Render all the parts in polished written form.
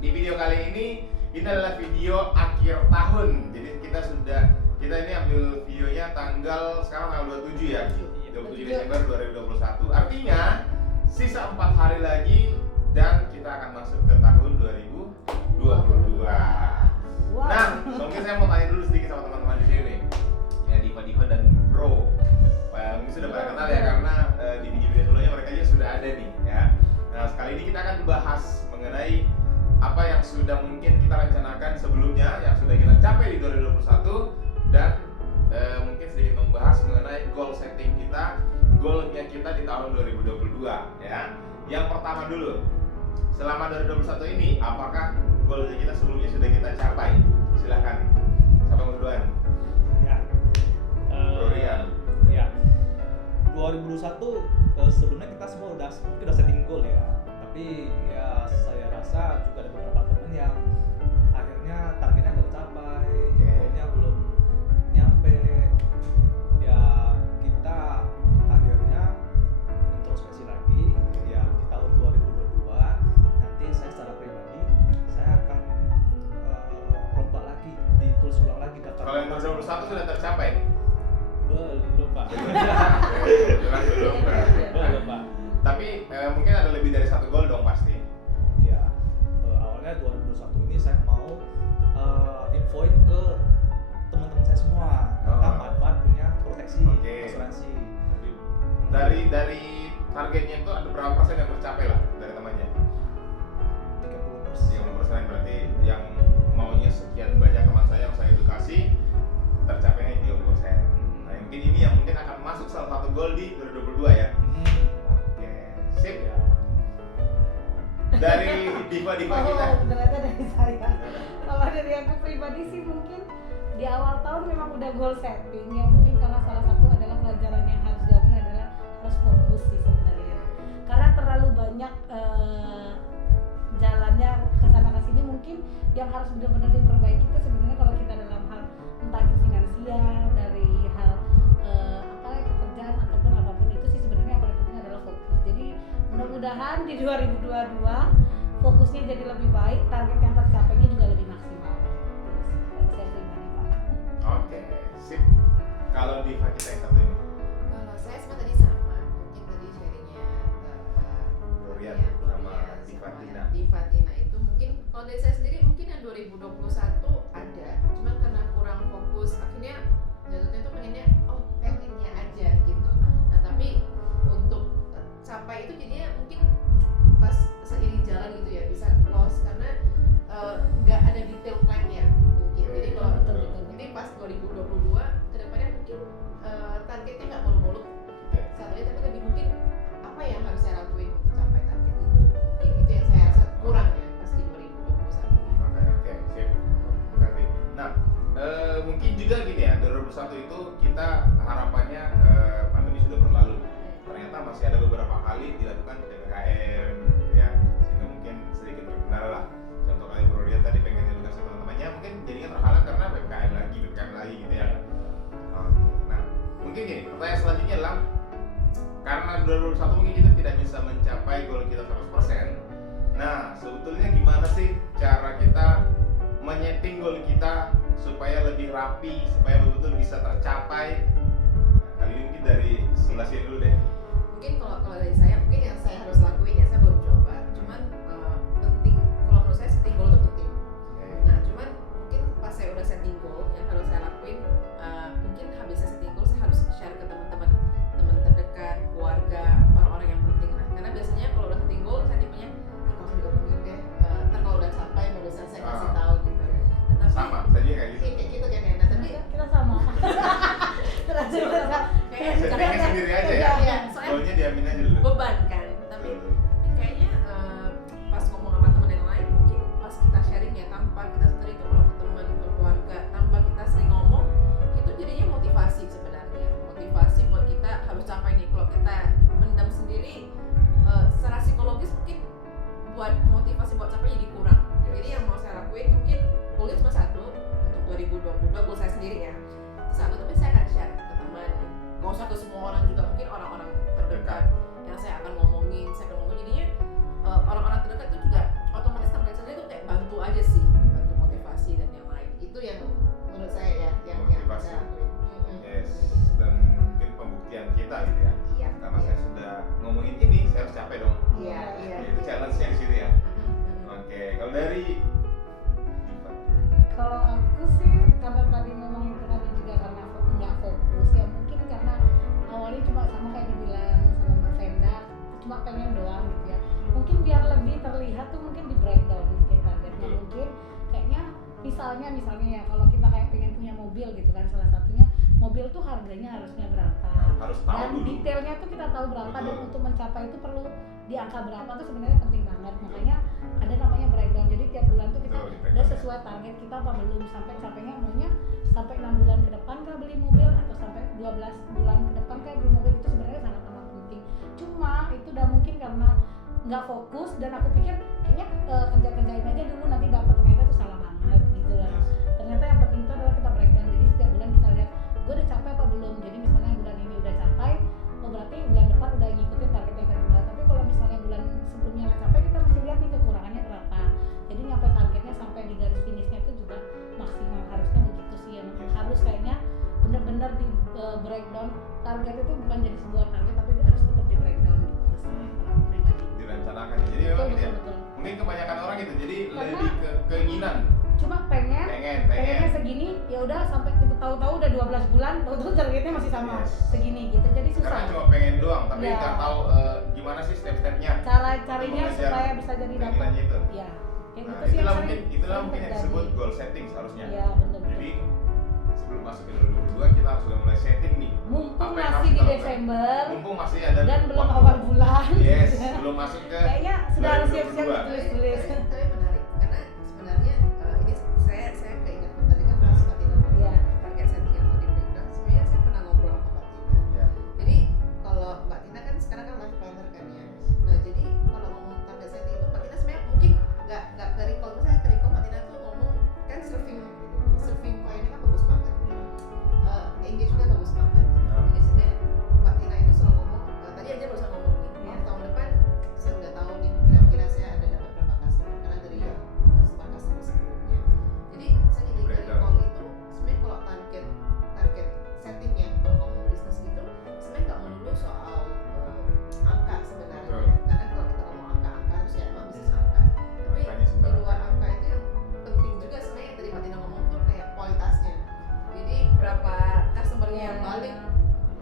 Di video kali ini adalah video akhir tahun. Jadi kita ini ambil videonya sekarang tanggal 27 ya. 27 Desember 2021. Artinya sisa 4 hari lagi dan kita akan masuk ke tahun 2022. Wow. Nah, mungkin saya mau tanya dulu sedikit sama teman-teman di sini nih. Ya, Diva dan Bro. Mungkin sudah pada kenal ya karena di video-video sebelumnya mereka juga sudah ada nih ya. Nah, sekali ini kita akan membahas mengenai apa yang sudah mungkin kita rencanakan sebelumnya, yang sudah kita capai di 2021 dan mungkin sedikit membahas mengenai goal setting kita, goalnya kita di tahun 2022 ya. Yang pertama dulu, selama 2021 ini apakah goalnya kita sebelumnya sudah kita capai? Silahkan, siapa yang duluan? Ya. Rian. Ya. 2021 sebelumnya kita semua udah setting goal ya. Tapi ya saya rasa juga ada beberapa teman yang akhirnya targetnya nggak tercapai, goalnya belum nyampe. Ya kita akhirnya introspeksi lagi. Ya di tahun 2022 nanti saya secara pribadi saya akan rombak lagi, ditulis ulang lagi daftar. Kalau yang 2021 sudah tercapai? Belum Pak. Belum Pak. Tapi mungkin ada lebih dari satu goal dong pasti. Ya, awalnya 2021 ini saya mau infoin ke teman-teman saya semua tentang manfaat punya proteksi asuransi. Dari targetnya itu ada berapa persen yang tercapai lah dari temannya? 30% berarti yang maunya sekian banyak teman saya yang saya edukasi tercapainya 30%. Nah, mungkin ini yang mungkin akan masuk salah satu goal di 2022 ya. Sip ya. Dari Diva kita. Ternyata dari saya. Kalau dari aku pribadi sih mungkin di awal tahun memang udah goal setting ya, mungkin karena salah satu adalah pelajaran yang harus diambil adalah harus fokus sih sebenarnya. Karena terlalu banyak jalannya ke sana ke sini, mungkin yang harus benar-benar diperbaiki itu sebenarnya kalau kita dalam hal entah itu finansial, dari hal pekerjaan ataupun apapun itu sih sebenarnya yang paling penting adalah fokus. Jadi mudah-mudahan di 2022 fokusnya jadi lebih baik, target yang tercapainya juga lebih maksimal. Terus saya pribadi Pak. Oke, sip. Kalau Diva kita yang satu ini? Kalau saya semua tadi sama, mungkin tadi sharingnya Rian sama Diva Tina itu mungkin kalau dari saya sendiri mungkin yang 2021 ada, cuman karena kurang fokus akhirnya jatuhnya tuh pengennya aja gitu. Nah tapi untuk capai itu jadinya mungkin pas seiring jalan gitu ya bisa lost karena nggak ada detail plan-nya mungkin. Jadi kalau jadi pas 2022 kedepannya mungkin targetnya nggak muluk-muluk saat ini, tapi lebih mungkin apa yang harus saya lakuin untuk capai target itu yang saya rasa kurang ya pas di 2021. Oke, sip. Nanti. Nah, mungkin juga gini ya, 2021 itu kita harapannya pandemi sudah berlalu. Ternyata masih ada beberapa kali dilakukan PPKM ya, sehingga mungkin sedikit terkendala lah. Contoh kali Bro Rian tadi pengen edukasi teman-temannya, mungkin jadinya terhalang karena PPKM lagi gitu ya. Oke. Nah, mungkin gini, pertanyaan selanjutnya adalah karena 2021 mungkin kita tidak bisa mencapai goal kita 100%. Nah, sebetulnya gimana sih cara kita menyeting goal kita supaya lebih rapi, supaya betul-betul bisa tercapai? Nah, kali ini mungkin dari sebelah sini dulu deh. Mungkin kalau dari saya, mungkin yang saya harus lakuin ya, saya belum coba, cuman penting, kalau menurut saya setting goal itu penting. Nah cuman mungkin pas saya udah setting goal, yang harus saya lakuin mungkin habis saya setting goal, saya harus share ke teman terdekat, keluarga, orang-orang yang penting lah. Karena biasanya kalau udah setting goal, saya tipenya kalau usah digabungin deh, ntar kalau udah capai baru saya kasih tahu gitu. Nah, tapi, sama, saya juga kayak gitu. Kayak gitu kan ya, nah tapi Kita sama. Settingnya sendiri aja ya, Iya, soalnya goalnya diamin aja dulu. beban kan, tapi kayaknya pas ngomong sama teman yang lain mungkin pas kita sharing ya, tanpa kita sendiri itu kalau ke teman, ke keluarga, tanpa kita sering ngomong itu jadinya motivasi sebenarnya, motivasi buat kita harus capai nih. Kalau kita pendam sendiri secara psikologis mungkin buat motivasi buat capai jadi kurang. Jadi yang mau saya lakuin mungkin goalnya cuma satu untuk 2022, goal saya sendiri ya satu, tapi saya akan share ke teman, gak usah ke semua orang juga, mungkin orang-orang terdekat yang saya akan ngomongin jadinya orang-orang terdekat itu juga otomatis template sendiri tuh kayak Kalau dari Diva, Kalau aku sih karena tadi memang itu tadi juga karena aku nggak fokus ya, mungkin karena awalnya cuma sama kayak dibilang sama Mbak Venda, cuma pengen doang gitu ya. Mungkin biar lebih terlihat tuh mungkin di breakdown mungkin targetnya, Betul. mungkin kayaknya misalnya ya kalau kita kayak pengen punya mobil gitu kan, salah satunya mobil tuh harganya harusnya berapa harus tahu dan dulu. detailnya tuh kita tahu berapa, dan Betul. untuk mencapai itu perlu di angka berapa tuh sebenarnya penting banget. Makanya ada namanya breakdown, jadi tiap bulan tuh kita Betul, di udah breakdown. sesuai target kita apa belum, sampai capeknya maunya sampai 6 bulan ke depan kah beli mobil atau sampai 12 bulan ke depan kah beli mobil, itu sebenarnya sangat amat penting. Cuma itu udah mungkin karena nggak fokus dan aku pikir kayaknya kerjain aja dulu nanti dapat, ternyata itu salah banget gitu lah. Ternyata yang penting itu adalah kita breakdown, jadi setiap bulan kita lihat gue udah capai apa belum. Jadi misalnya bulan ini udah capai, oh berarti bulan depan udah ngikutin target yang kedua. Tapi kalau misalnya bulan sebelumnya nggak capai, kita mesti lihat nih kekurangannya berapa. Jadi nyampe targetnya sampai di garis finishnya itu juga maksimal, harusnya begitu sih ya. Harus kayaknya bener-bener di breakdown target itu bukan jadi sebuah target, tapi harus tetap di breakdown gitu sih kalau aku pribadi. Direncanakan. Jadi memang Betul, gitu ya. betul. Mungkin kebanyakan orang gitu. Jadi Karena- lebih ke keinginan. Cuma pengennya Pengen. segini, ya udah sampai tahu-tahu udah 12 bulan, tahu-tahu targetnya masih sama Yes. segini gitu. Jadi Karena susah. cuma pengen doang, tapi Iya. nggak tahu gimana sih step-stepnya. Cara-carinya Untuk mengejar supaya bisa jadi dapat. keinginannya itu. Ya, kayak Nah, gitu sih itulah yang mungkin sering yang terjadi. disebut goal setting seharusnya. Iya, benar. Jadi sebelum masuk ke 2022 kita harus sudah mulai setting nih. Mumpung Apa yang masih harus di kita lakukan? Desember Mumpung masih ada dan belum waktu. awal bulan. Yes, belum masuk ke Kayaknya sudah harus siap-siap 2022. ditulis-tulis. Tapi menarik karena sebenarnya ini saya keinget tadi kan pas Mbak Tina ngomong Iya. target setting yang mau di breakdown. Sebenarnya saya pernah ngobrol sama Mbak Tina. Ya. Jadi kalau Mbak Tina kan sekarang kan life planner kan ya. Nah jadi kalau ngomong target setting itu Mbak Tina sebenarnya mungkin nggak ke recall, misalnya ke recall Mbak Tina tuh ngomong kan surfing poinnya kan bagus banget, engagementnya bagus banget. Jadi sebenarnya Mbak Tina itu selalu ngomong, tadi aja barusan ngomong nih, Iya. tahun depan saya udah tahu nih kira-kira saya ada dapat berapa customer karena dari customer sebelumnya. Jadi saya jadi ke recall itu sebenarnya kalau target settingnya kalau ngomong bisnis gitu sebenarnya nggak melulu soal angka sebenarnya. Betul. Karena kalau kita ngomong angka terus ya emang bisnis angka. Tapi Angkanya di sebenarnya. luar angka itu yang penting juga sebenarnya yang tadi Mbak Tina ngomong tuh kayak kualitasnya. Jadi berapa customernya yang balik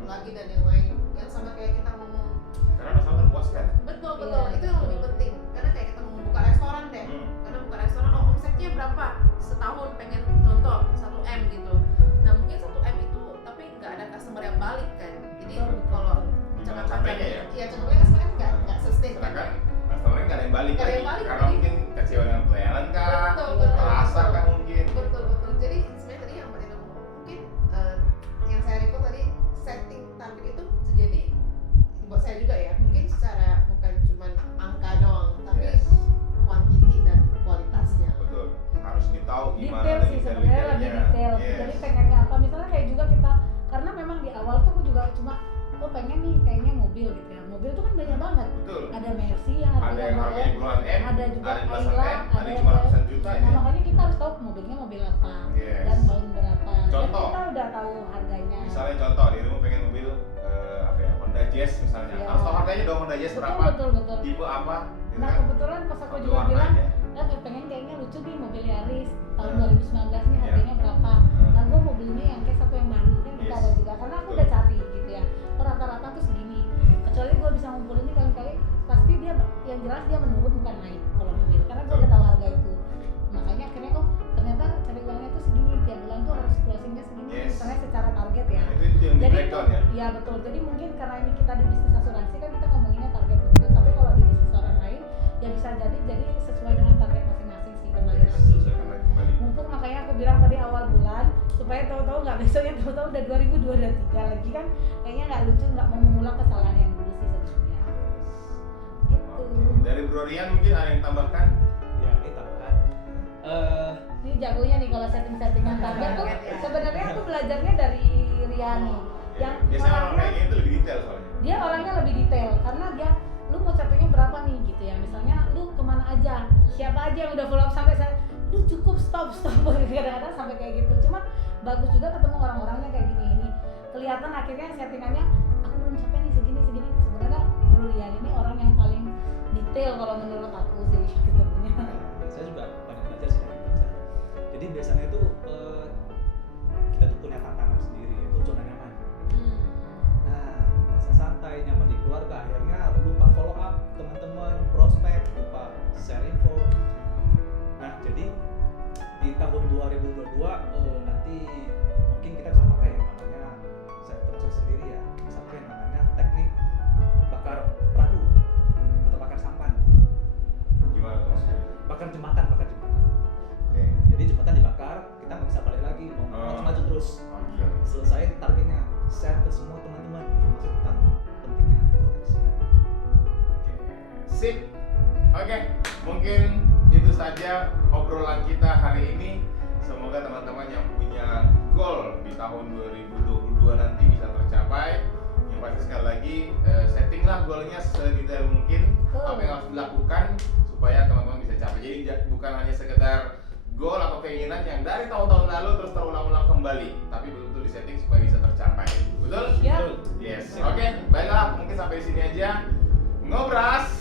lagi dan yang lain, yang sama kayak kita ngomong Karena masalah terpuaskan. betul Iya. itu yang lebih penting karena kayak kita ngomong buka restoran deh, karena buka restoran omsetnya berapa setahun, pengen contoh 1M gitu. Nah mungkin 1M itu tapi nggak ada customer yang balik kan, jadi Betul, kalau Gimana capeknya ya? iya capeknya customer kan nggak sustain kan. Sedangkan customer nggak ada yang balik Nggak ada lagi. yang balik, Karena jadi- mungkin kecewa dengan pelayanan kah? Betul. Rasa kah mungkin? Betul. Jadi sebenarnya tadi yang Mbak Tina ngomong mungkin yang saya recall tadi setting target itu bisa jadi buat saya juga ya. Mungkin secara bukan cuman angka doang, tapi Yes. quantity dan kualitasnya. Betul. Harus ditahu gimana Detail sih sebenarnya lebih detail. Yes. Jadi pengennya apa, misalnya kayak juga kita, karena memang di awal tuh aku juga cuma pengen nih kayaknya mobil gitu ya. Mobil tuh kan banyak banget. Betul. Ada Mercy yang Ada yang harganya puluhan M, ada juga ada yang belasan Ayla, M, ada yang yang cuma ratusan juta Nah, ini. makanya kita harus tahu mobilnya mobil apa Yes. dan tahun berapa. Contoh. Dan kita udah tahu harganya. Misalnya contoh, dirimu pengen mobil apa ya, Honda Jazz misalnya. Iya. Harus tahu harganya dong Honda Jazz berapa, Betul. tipe apa, gitu Nah kan? kebetulan pas aku Atau juga bilang, warnanya. pengen kayaknya lucu nih mobil Yaris tahun Hmm. 2019 nih harganya berapa. Nah gue mau belinya yang kayak satu yang baru kan kita Yes. ada juga, karena aku udah cari gitu ya. Rata-rata tuh segini. Kecuali gue bisa ngumpulin ini kali-kali pasti dia yang jelas dia menurun bukan naik kalau mobil, karena gue udah tahu harga itu. Makanya akhirnya ternyata cari uangnya tuh segini, tiap bulan tuh harus closingnya segini, Yes. misalnya secara target ya. Nah, itu yang di Jadi breakdown ya. iya betul. Jadi mungkin karena ini kita di bisnis asuransi kan kita ngomonginnya target begitu. Tapi kalau di bisnis orang lain ya bisa jadi sesuai dengan target masing-masing sih kembali Yes, lagi. sesuaikan lagi kembali. Mumpung makanya aku bilang tadi awal bulan supaya tahu-tahu nggak besoknya tahu-tahu udah 2023 lagi kan, kayaknya nggak lucu, nggak mau mengulang kesalahan yang dulu sih sebenarnya. Gitu. Oke. Dari Bro Rian mungkin ada yang tambahkan? Ya, ini tambahan. Ini jagonya nih kalau setting-settingan target tuh Target, ya. sebenarnya aku belajarnya dari Riani yang Biasanya orang orangnya kayak gini tuh lebih detail soalnya. dia orangnya lebih detail karena dia lu mau capeknya berapa nih gitu ya, misalnya lu kemana aja, siapa aja yang udah follow up sampai lu cukup stop kadang-kadang sampai kayak gitu. Cuma bagus juga ketemu orang-orangnya kayak gini, ini kelihatan akhirnya settingannya aku belum capek nih segini sebenarnya Bro Rian ini orang yang paling detail kalau menurut aku sih sebenarnya. Saya juga tahun 2022 nanti mungkin kita bisa pakai yang namanya, saya termasuk sendiri ya, bisa pakai yang namanya teknik bakar perahu atau bakar sampan, Gimana tuh maksudnya? bakar jembatan. Oke. Jadi jembatan dibakar, kita nggak bisa balik lagi, mau maju terus. Oke. Selesai targetnya, share ke semua teman-teman informasi tentang pentingnya proteksi. Sip. Oke, mungkin itu saja obrolan kita hari ini. Semoga teman-teman yang punya goal di tahun 2022 nanti bisa tercapai. Yang pasti sekali lagi settinglah goalnya sedetail mungkin, apa yang harus dilakukan supaya teman-teman bisa capai. Jadi bukan hanya sekedar goal atau keinginan yang dari tahun-tahun lalu terus terulang-ulang kembali, tapi betul-betul disetting supaya bisa tercapai. Betul? Siap. Yes. Oke, baiklah, mungkin sampai di sini aja. Ngobras.